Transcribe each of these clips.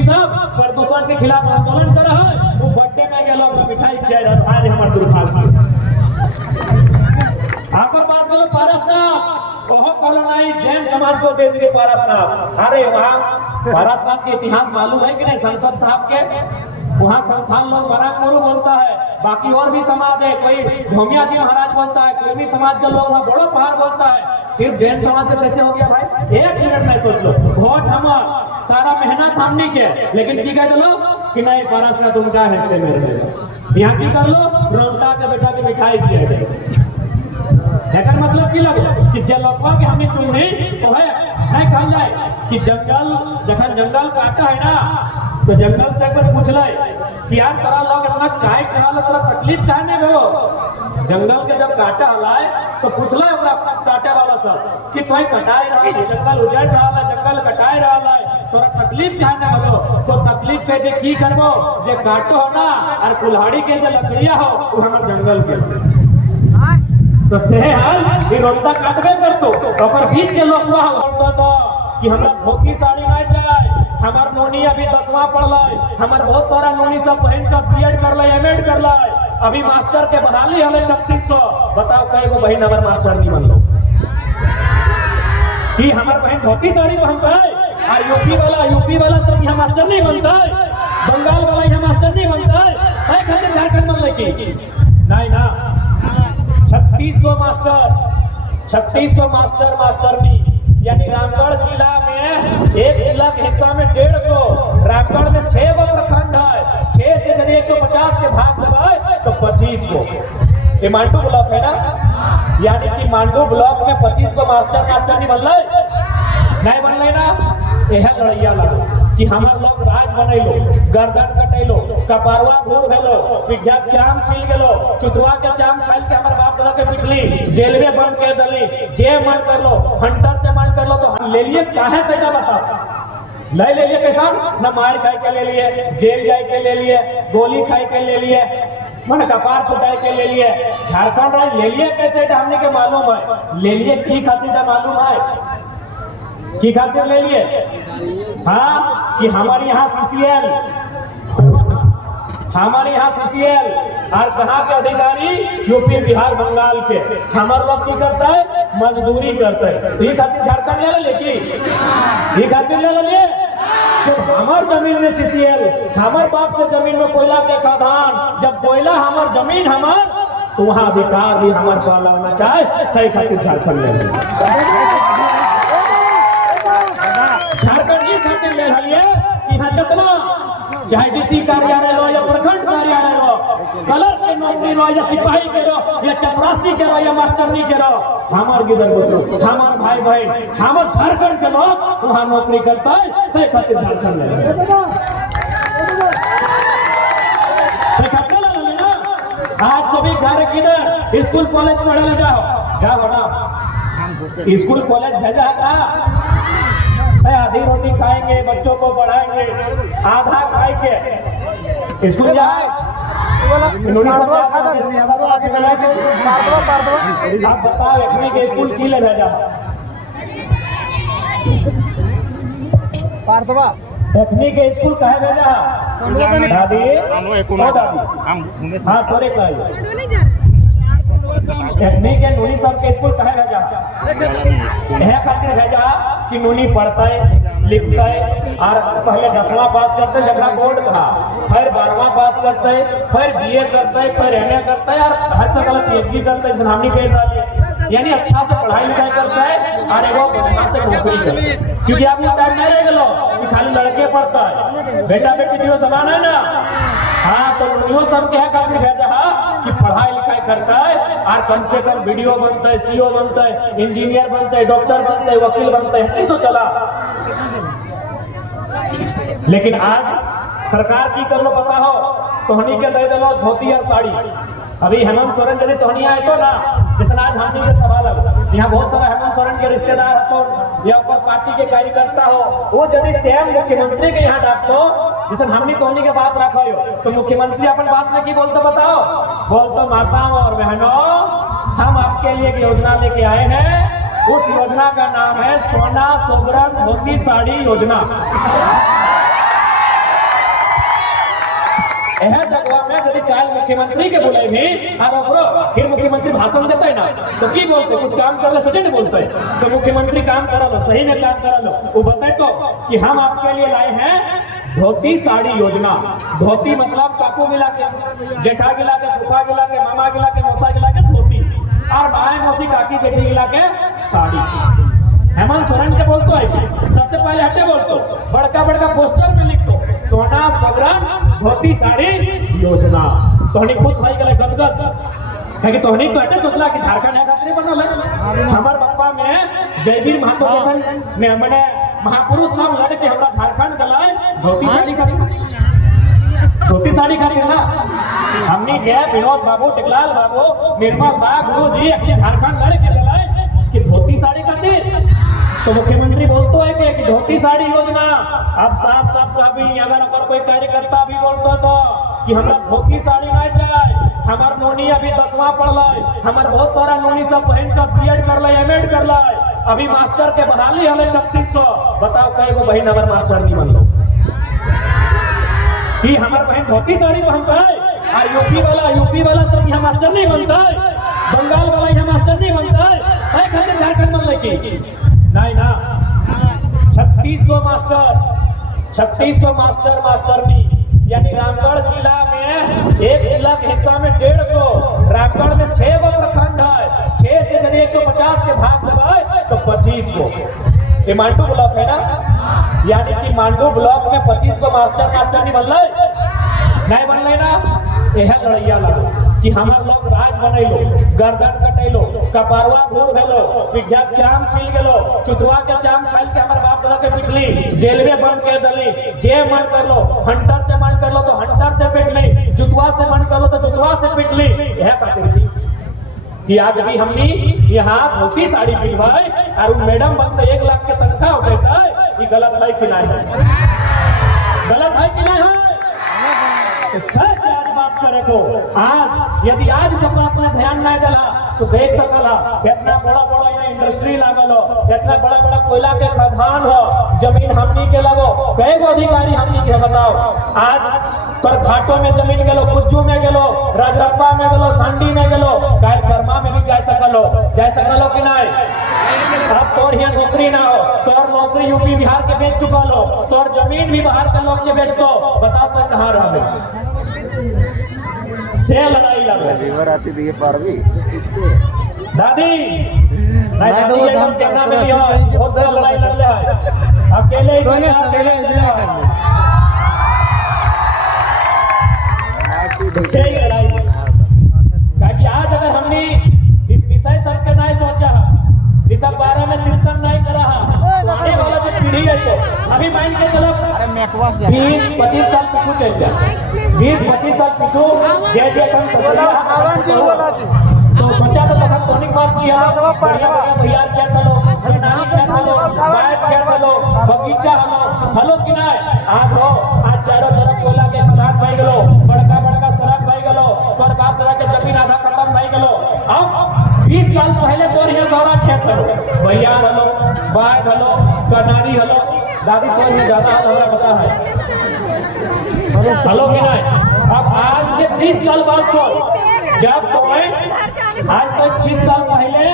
सब प्रदूषण के खिलाफ आंदोलन कर रहा है, वो बर्थडे में गेलो मिठाई चाय भाई हमार दुर्भाग्य आकर बात करो पारसनाथ ओहो कहलो नहीं जैन समाज को दे दिए पारसनाथ। अरे वहाँ पारसनाथ के इतिहास मालूम है कि नहीं? संसद साहब के वहाँ संस्थान लोग बराकपुर बोलता है, बाकी और भी समाज है, कोई भूमिया जी महाराज बोलता है, कोई भी समाज का लोग वहाँ बड़ो पहाड़ बोलता है। सिर्फ जैन समाज के कैसे हो गया भाई? एक मिनट में सोच लो, वोट हमार सारा मेहनत हमनी के, लेकिन की कह दो कि नहीं पारसनाथ उनका हिस्से में रहेगा। यहाँ की कर लो रोमता के बेटा की मिठाई दिए एकर मतलब की लगे कि जलवा के हमने चुनी तो है नहीं कहल जाए कि जंगल जखन जंगल काटा है ना तो जंगल से एक बार पूछ ले कि यार तोरा लोग इतना काट रहा है, तोरा तकलीफ काहे नहीं हो? जंगल के जब काटा हलाए तो पूछ ले ओकरा काटे वाला सब कि तोय कटाई रहा है, जंगल उजड़ रहा है, जंगल कटाई रहा है, तोरा तकलीफ काहे नहीं हो? तो तकलीफ के जे की करबो जे काटो हो ना और कुल्हाड़ी के जे लकड़िया हो वो हमर जंगल के तो सेहाल ई रोंदा काटबे करतो ओकर बीच जे लोकवा बोलतो तो कि हमरा धोती साड़ी नहीं चाहिए, हमार नोनी अभी 10वां पढ़ले, हमार बहुत सारा नोनी सब बहन सब बीएड करले एमएड करले, अभी मास्टर के बहाली हमें 3600। बताओ कई गो बहन हमार मास्टर नहीं बनलो कि हमार बहन धोती साड़ी पहनता है और यूपी वाला सब यहाँ मास्टर नहीं बनता है, बंगाल वाला यहाँ मास्टर नहीं बनता है, सही खातिर झारखंड बनले की नहीं ना 3600 मास्टर मास्टरनी, यानी रामगढ़ जिला में एक जिला के हिस्सा में 150, रामगढ़ में 6 गो प्रखंड है, 6 से यदि 150 के भाग देवे तो 25 गो। ये मांडू ब्लॉक है ना, यानी कि मांडू ब्लॉक में 25 गो मास्टरनी बनले नहीं बनले ना। यह लड़ैया लगो कि हमार लोग राज बनैलो, गर्दन कटैलो, कपारवा घूर भेलो, पिठिया चाम छिल गेलो, चुतवा के चाम छाल के हमार बाप दादा के पिटली, जेल में बंद कर दली, जे मन कर लो हंटर से मन कर लो तो हम ले लिए काहे से का बताओ? ले लिए कैसा न मार खाए के ले लिए, जेल जाए के ले लिए, गोली खाए के ले लिए, मन कपार फुटाए के ले लिए, झारखंड राज ले लिए कैसे हमने के मालूम है, ले लिए की खातिर मालूम है की खातिर ले लिए? हाँ कि हमारे यहाँ सीसीएल और कहाँ के अधिकारी यूपी बिहार बंगाल के, हमारे लोग की करता है मजदूरी करते है, तो ये खातिर झारखंड ले लेकी ये खातिर ले लिए जो हमार जमीन में सीसीएल, हमार बाप के जमीन में कोयला के खदान, जब कोयला हमार जमीन हमार तो वहाँ अधिकार भी हमार पाला होना चाहे, सही खातिर झारखंड ले झारखंड ये खातिर ले लिए कि यहाँ जितना चाहे डीसी कार्यालय लो या प्रखंड कार्यालय लो, कलर के नौकरी लो या सिपाही के लो या चपरासी के लो या मास्टरनी के लो, हमार गिदर बुजुर्ग हमार भाई बहन हमार झारखंड के लोग वहाँ नौकरी करता है, सही खातिर झारखंड ले ना। आज सभी घर किधर स्कूल कॉलेज पढ़ने जाओ ना, स्कूल कॉलेज भेजा है कहाँ? आधी रोटी खाएंगे, बच्चों को पढ़ाएंगे, आधा खाएंगे स्कूल जाए। आप बताओ एखनी के स्कूल की ले भेजा? एखनी के स्कूल कहे भेजा? दादी हाँ थोड़े कहे एखनी के नूनी सबके स्कूल कहे भेजा? यह खातिर भेजा कि नूनी पढ़ते लिखते और पहले 10वां पास करते जगह बोर्ड था, फिर 12वां पास करते, फिर बीए करते, फिर एमए करते और हर जगह पीएचडी करते, जनानी कर रहा, यानी अच्छा से पढ़ाई लिखाई करता है और एगो बढ़िया से नौकरी करते, क्योंकि आप टाइम नहीं रह गलो कि खाली लड़के पढ़ता है, बेटा बेटी दियो समान है ना। हाँ तो उन्होंने सब क्या खातिर भेजा कि पढ़ाई लिखाई करता है और कम से कम वीडियो बनता है, सीओ बनता है, इंजीनियर बनता है, डॉक्टर बनता है, वकील बनता है, नहीं तो चला। लेकिन आज सरकार की कर लो पता हो, तोहनी के दे दलो धोती और साड़ी। अभी हेमंत सोरेन यदि तोहनी आए तो ना, जैसे आज हमनी के सवाल है, यहाँ बहुत सारा हेमंत सोरेन के रिश्तेदार हो या ऊपर पार्टी के कार्यकर्ता हो, वो यदि सेम मुख्यमंत्री के यहाँ डाकतो, जैसे हमनी तोहनी के बात रखो तो मुख्यमंत्री अपन बात में की बोलते बताओ? बोलते माताओं और बहनों हम आपके लिए एक योजना लेके आए हैं, उस योजना का नाम है सोना सुगरण धोती साड़ी योजना। यह जगह में यदि काल मुख्यमंत्री के बोले भी और ओकरो फिर मुख्यमंत्री भाषण देता है ना तो की बोलते कुछ काम करले सटे नहीं बोलते तो मुख्यमंत्री काम करा लो सही में काम करा लो वो बताए तो कि हम आपके लिए लाए हैं धोती साड़ी योजना। धोती मतलब काकू मिला के जेठा गिला के फूफा गिला के मामा गिला के मौसा गिला के धोती और भाई मौसी काकी जेठी गिला के साड़ी। हेमंत सोरेन के बोलतो है सबसे पहले हटे बोलतो बड़का बड़का पोस्टर में लिख दो सोना सवरन धोती साड़ी योजना। तोहनी खुश भाई गले गदगद क्योंकि तोहनी तो हटे सोचला कि झारखंड है खातिर बनल है हमार बापा में जयवीर महतो जैसन ने मने महापुरुष सब लड़ के हमरा झारखंड गलाए धोती साड़ी खातिर धोती साड़ी खातिर ना हमनी के विनोद बाबू टिकलाल बाबू निर्मल बा गुरुजी अपने झारखंड लड़ के गलाए कि धोती साड़ी खातिर तो मुख्यमंत्री बोलतो है कि धोती साड़ी योजना। अब साथ साथ अभी अगर कोई कार्यकर्ता भी बोलतो तो कि हमरा धोती साड़ी नहीं चाहिए हमार नोनी अभी 10वां पढ़ लाई हमार बहुत सारा नोनी सब बहन सब बीएड कर लाई एमएड कर लाई अभी मास्टर के बहाली हमें 3600 बताओ कई गो बहन हमार मास्टर नहीं बन लो कि हमार बहन धोती साड़ी पहनता है और यूपी वाला सब यहाँ मास्टर नहीं बनता है बंगाल वाला यहाँ मास्टर नहीं बनता है सही खातिर झारखंड बन लेकी नहीं ना 3600 मास्टर नहीं यानी रामगढ़ जिला में एक जिला के हिस्सा में 150 रामगढ़ में 6 गो प्रखंड है 6 से यदि 150 के भाग देवे तो 25 गो ये मांडू ब्लॉक है ना यानी कि मांडू ब्लॉक में 25 गो मास्टर नहीं बनल ना यह लड़ैया लगो कि हमार लोग राज बनैलो गर्दन कटैलो कपारवा भोर भेलो विद्या चाम छिल गेलो चुतवा के चाम छाल के हमार बाप दादा के पिटली जेल में बंद कर दली जे मन कर लो हंटर से मन कर लो तो हंटर से पिटली जुतवा से मन कर लो तो जुतवा से पिटली यह खातिर थी कि आज भी हमनी यहाँ धोती साड़ी पिलवाए और मैडम बनते 1 लाख के तनख्वाह उठाता है ये गलत है कि नहीं है गलत है कि नहीं है सच आज बात करे को आज यदि आज सब अपने ध्यान नहीं दिला तो देख सकला इतना बड़ा यहाँ इंडस्ट्री लागल हो इतना बड़ा कोयला के खदान हो जमीन हमनी के लगो कई गो अधिकारी हमनी के बताओ आज पर घाटों में जमीन गेलो कुज्जू में गेलो राजरप्पा में गेलो सांडी में गेलो काल कर्मा में भी जा सकलो कि नहीं अब तोर यहाँ नौकरी ना हो तोर नौकरी यूपी बिहार के बेच चुका लो तोर जमीन भी बाहर के लोग के बेच दो बताओ तो कहाँ रहे से लड़ाई लगे दादी के हम कैमरा में भी हो बहुत बड़ा लड़ाई लड़ रहा है अकेले से ही लड़ाई क्योंकि आज अगर हमने इस विषय सब से नहीं सोचा इस सब बारे में चिंतन नहीं करा आने वाला जो पीढ़ी है तो अभी माइंड के चलो 20-25 साल पीछू चल जाए 20-25 साल पीछू जे हम तो सोचा तो तब टॉनिक मार्च किया बढ़िया भैया क्या चलो नानी क्या चलो बाइक क्या चलो बगीचा हलो कि नहीं आज चारों तरफ कोयला के खदान भाई गलो बड़का सड़क भाई गलो पर बाप दादा के जमीन आधा खत्म भाई गलो अब 20 साल पहले तो यहाँ सारा खेत हलो भैया हलो बाघ हलो कनारी हलो दादी तो यहाँ ज्यादा हमारा पता है हलो कि नहीं अब आज के 20 साल बाद जब तो आज तक 20 साल पहले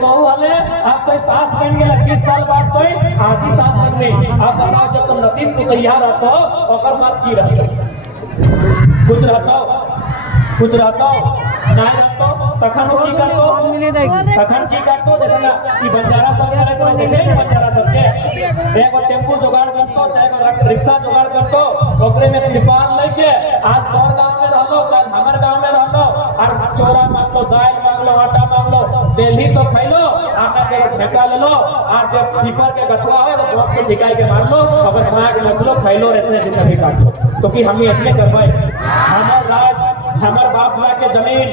तो हले अब तो सास बन गए 20 साल बाद तो आज ही सास बन गई अब बताओ जब तुम नतीन को तैयार रहता और मास की रहता कुछ रहता नहीं रहता तखन की करतो जैसे ना कि बंजारा सब करे तो देखे बंजारा सब के एगो टेम्पू जुगाड़ करतो चाहे रिक्शा जुगाड़ करतो ओकरे में तिरपाल लेके आज तोर गांव में रहलो कल हमर गांव में रहलो और चोरा मांग लो दाल मांग लो आटा मांग लो देली तो खैलो आटा के ठेका ले लो और जब पीपर के गछवा है तो बहुत के ठिकाई के मार लो अगर मां के मचलो खैलो रेसने जिंदगी काट लो तो कि हम ऐसे करबै हमर राज हमर बाप दादा के जमीन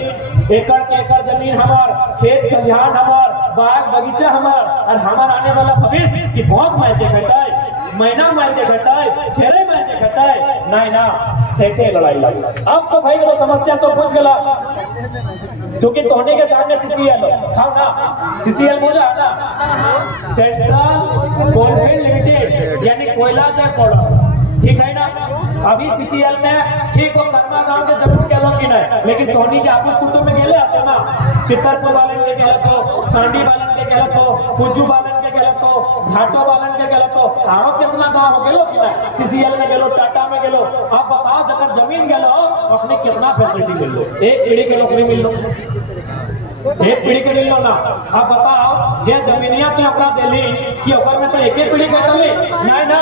एकड़ जमीन हमार खेत खलिहान हमार बाग बगीचा हमार और हमार आने वाला भविष्य की भौंक मार के खाता है महीना मार के खाता है छेरे मार के खाता है नहीं ना सेसे लड़ाई लगी अब तो भाई वो समस्या तो पूछ गला क्योंकि तोहने के सामने सीसीएल हाँ ना सीसीएल मुझे ना सेंट्रल कोलफील्ड लिमिटेड यानी कोयला जा कोड़ा ठीक है ना अभी सीसीएल में ठीक हो खतना गांव के जरूर गेलो कि नहीं, लेकिन धोनी के आपस कुतुब में गेले आते ना, चित्तरपुर वाले के गेलो तो, सांडी वाले के गेलो तो, कुजू वाले के गेलो तो, घाटो वाले के गेलो तो, आरो कितना गांव हो गेलो कि नहीं, सीसीएल में गेलो, टाटा में गेलो। अब बताओ जब जमीन गेलो अपने कितना फैसिलिटी मिल लो, एक पीढ़ी के नौकरी मिल लो, एक पीढ़ी के मिल लो ना। अब बताओ जे जमीनिया तो ओकरा देली कि ओकर में तो एक पीढ़ी खेतली नहीं ना,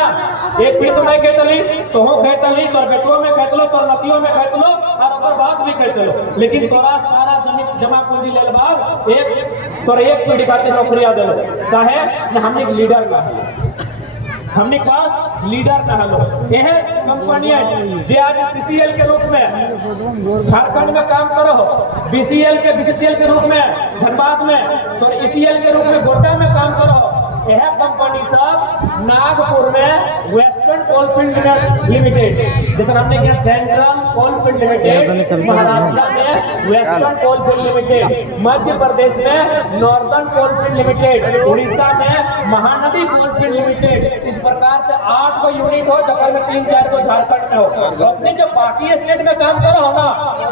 एक पीढ़ी तो नहीं खेतली, तो हो खेतली तोर बेटो में खेतलो, तोर नतियों में खेतलो और ओकर बाद भी खेतलो, लेकिन तोरा सारा जमीन जमा पूंजी लेल बाद एक तोर एक पीढ़ी खातिर नौकरी देलो काहे ना, हमने लीडर ना है, हमने पास लीडर ना हलो। यह कंपनियां जे आज सीसीएल के रूप में झारखंड में काम करो, बीसीएल के रूप में धनबाद में, तो ईसीएल के रूप में गोड्डा में काम करो। यह कंपनी सब नागपुर में वेस्टर्न कोलफील्ड लिमिटेड, जैसे हमने किया सेंट्रल कोलफील्ड लिमिटेड, महाराष्ट्र में western coalfield limited, Madhya Pradesh में नॉर्दर्न कोलफील्ड लिमिटेड, उड़ीसा में महानदी कोलफील्ड लिमिटेड। इस प्रकार से 8 को यूनिट हो, जगह में 3-4 को झारखंड में हो। अपने जब बाकी स्टेट में काम करो ना,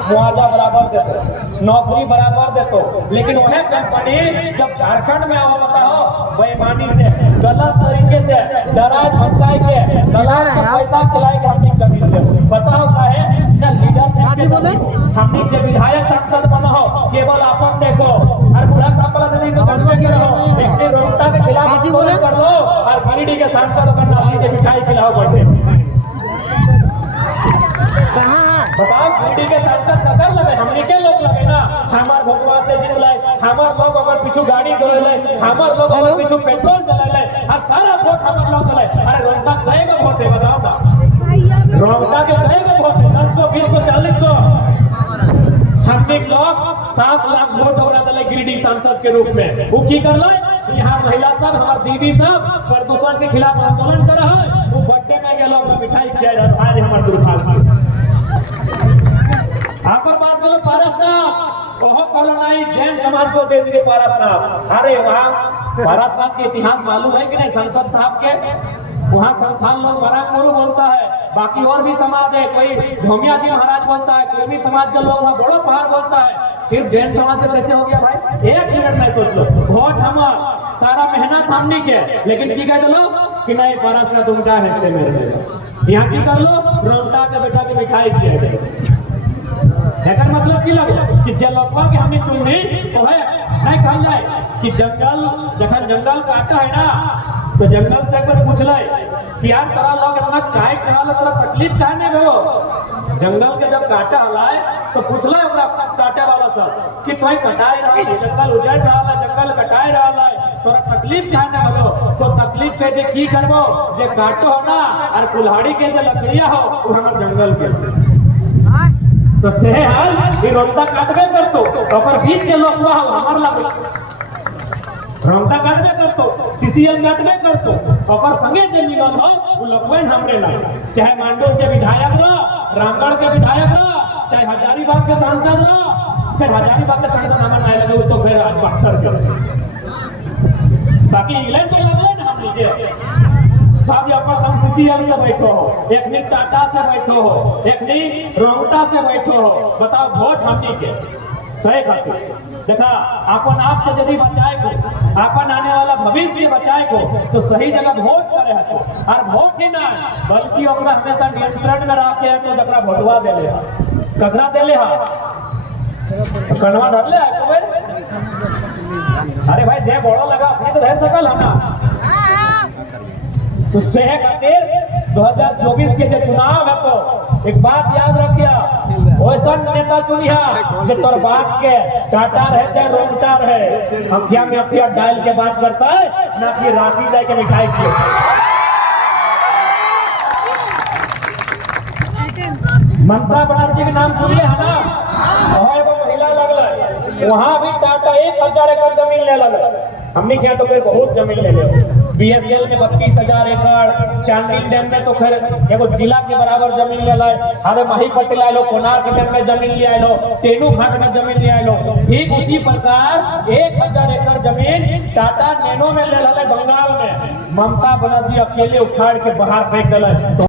मुआवजा बराबर देते, नौकरी बराबर देते, लेकिन वह कंपनी जब झारखंड में आओ बताओ बेईमानी से, गलत तरीके से डराए धमकाए के दलाल को पैसा खिलाए के हमने जमीन ले बताओ का है ना, लीडरशिप के बोले हमने जब विधायक सांसद बनो केवल आपन देखो और बुढ़ा कापला देने को बनवे के रहो, एक रोकता के खिलाफ आंदोलन कर लो और गिरिडीह के सांसद का नाम के मिठाई खिलाओ बर्थडे बताओ। गिरिडीह के सांसद का कर लगे, हमने के लोग लगे ना, हमार भोटवा से जीत लाए, हमार लोग अगर पीछू गाड़ी करे ले, हमार लोग अगर पीछू पेट्रोल चला ले, और सारा वोट हमार लोग ले। अरे रोंगटा करेगा वोट है बताओ ना, रोंगटा के करेगा वोट 10 को 20 को 40 को, हमने लोग 7 लाख वोट हो रहा था गिरिडीह सांसद के रूप में। वो की कर ले, यहाँ महिला सब हमार दीदी सब प्रदूषण के खिलाफ आंदोलन कर रहा है, वो बर्थडे में गए लोग मिठाई खिलाए भाई हमार दुर्भाग्य। आकर बात करो पारसनाथ, बहुत कहलो नहीं जैन समाज को दे दिए पारसनाथ। अरे वहाँ पारसनाथ के इतिहास मालूम है कि नहीं, संसद साहब के वहाँ संस्थान लोग बराकमुरु बोलता है, बाकी और भी समाज है, कोई भूमिया जी महाराज बोलता है, कोई भी समाज के लोग वहाँ बड़ो पहाड़ बोलता है, सिर्फ जैन समाज के कैसे हो गया भाई? 1 मिनट में सोच लो, वोट हमार सारा मेहनत हमने के, लेकिन की कह दो कि नहीं पारसनाथ उनका हिस्से में रहेगा, यहाँ की कर लो रोंगटा के बेटा की मिठाई खिलाए। एकर मतलब की लगे कि जलवा के हमने चुनी तो है नहीं कहल जाए कि जंगल काटा है ना, तो जंगल से अगर पूछ ले कि यार तोरा लोग इतना काट रहा है, तोरा तकलीफ काहे नहीं हो? जंगल के जब काटा हलाए तो पूछ ले ओकरा काटे वाला सब कि तोय कटाई रहा है, जंगल उजाड़ रहा है, जंगल कटाई रहा है, तोरा तकलीफ काहे नहीं हो? तो तकलीफ के जे की करबो, जे काटो हो ना और कुल्हाड़ी के जे लकड़िया हो वो हमर जंगल के, तो सेहे हाल ये रोंगटा काटबे करतो, ओकर बीच जे लोकवा हो हमर लग रोंगटा काटबे करतो, सीसीएल काटबे करतो, ओकर संगे जे मिलल हो वो लोकवेन हमरे ला, चाहे मांडोर के विधायक रह, रामगढ़ के विधायक रह, चाहे हजारीबाग के सांसद रह, फिर हजारीबाग के सांसद हमर नहीं लगे तो फिर बक्सर के, बाकी इंग्लैंड तो लगले ना हमनी के। तब आपस हम सीसीएल से बैठो हो, एक नी टाटा से बैठो हो, एक नी रोंगटा से बैठो हो, बताओ वोट हमनी के सही खातिर देखा अपन आप के यदि बचाए को, अपन आने वाला भविष्य बचाए को, तो सही जगह वोट करे है, और वोट ही ना बल्कि ओकरा हमेशा नियंत्रण में रखे है, तो जकरा वोटवा देले है ककरा देले है कनवा धरले है को बेर। अरे भाई जे बोड़ो लगा अपनी तो धर सकल है ना, तो सेहे खातिर 2024 के जो चुनाव है तो एक बात याद रखिया, वैसा नेता चुनिया जो तोर बात के टाटा रहे चाहे रोंगटा रहे, अखिया में अखिया डाल के बात करता है ना कि राखी जाए के मिठाई खिए। ममता बनर्जी के नाम सुन ले है ना, वहाँ एगो महिला लगल, वहाँ भी टाटा 1000 एकड़ जमीन ले लगे, हमने क्या तो फिर बहुत जमीन ले ले। बीएसएल में 32,000 एकड़, चांडिल डैम में तो खैर एगो जिला के बराबर जमीन ले लाए, अरे माही पटेल आए लो, कोणार्क डैम में जमीन ले आए लो, तेनू घाट में जमीन ले आए लो। ठीक उसी प्रकार 1000 एकड़ जमीन टाटा नैनो में ले लाए बंगाल में, ममता बनर्जी अकेले उखाड़ के बाहर फेंक दिला।